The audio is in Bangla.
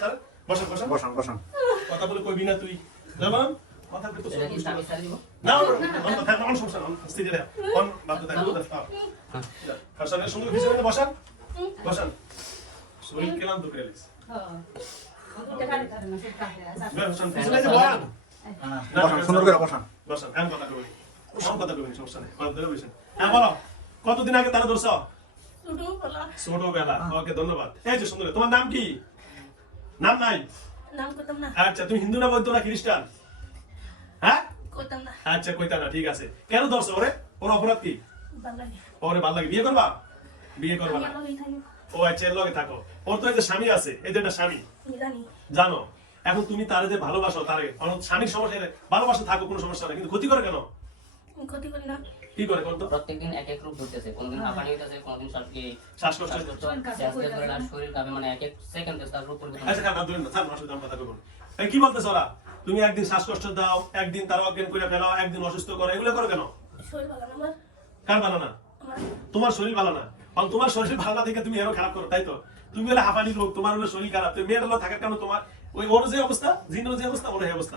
তার বসান বসান বসান বসান। কথা বলে কইবি না তুই জামান কথা বলে তো এটা কি আমি সারি দিব? না কথা না সমস্যা না স্থির রে কোন বাদ দে হাসানের সঙ্গে পিছনে বসান বসান শরীর কেলাম তো করেলিস বসান পিছনে যে বয়ান বসান, সুন্দর করে বসান। বসান আমি কথা কই সব কথা কই সমস্যা নেই বাদ দে বসেন হ্যাঁ বলো কতদিন আগে তারা ধরছ ছোটবেলা ওকে ধন্যবাদ এই যে সুন্দর তোমার নাম কি নাম নাই নাম কইতাম না আচ্ছা তুমি হিন্দু না বৌদ্ধ না খ্রিস্টান হ্যাঁ কইতাম না আচ্ছা কইতা না ঠিক আছে কেন ধরছো ওরে ওর অপরাধ কি বাঙালি ওরে ভালো লাগে বিয়ে করবা বিয়ে করবা না আমি লগেই থাকি ও আচ্ছা এর লগে থাকো ওর তো এই যে স্বামী আছে এই যে একটা স্বামী আমি জানি জানো এখন তুমি তারে যে ভালোবাসো তারে কারণ স্বামীর সমস্যা নেই ভালোবাসা থাকো কোনো সমস্যা নেই কিন্তু ক্ষতি করে কেন আমি ক্ষতি করি না কি করে বলতো প্রত্যেকদিন এক এক রূপ ধরতেছে, কোনদিন হাঁপানি হইতেছে, কোনদিন শ্বাসকষ্ট শরীর কাঁপে, মানে এক এক সেকেন্ডে তার রূপ পরিবর্তন আচ্ছা না ধরেন না স্যার আসলে আমি কথা কইব এই কি বলতেছ ওরা তুমি একদিন শ্বাসকষ্ট দাও একদিন তার অজ্ঞান করে ফেলাও একদিন অসুস্থ করো এগুলো করো কেন শরীর ভালো না আমার কার ভালো না আমার তোমার শরীর ভালো না কারণ তোমার শরীর ভালো না দেখে তুমি এরও খারাপ করো তাই তো তুমি হলে হাঁপানি রোগ তোমার হলে শরীর খারাপ তুমি মেয়ের হলো থাকার কারণে তোমার ওই ওর যে অবস্থা জিনের যে অবস্থা ওর এই অবস্থা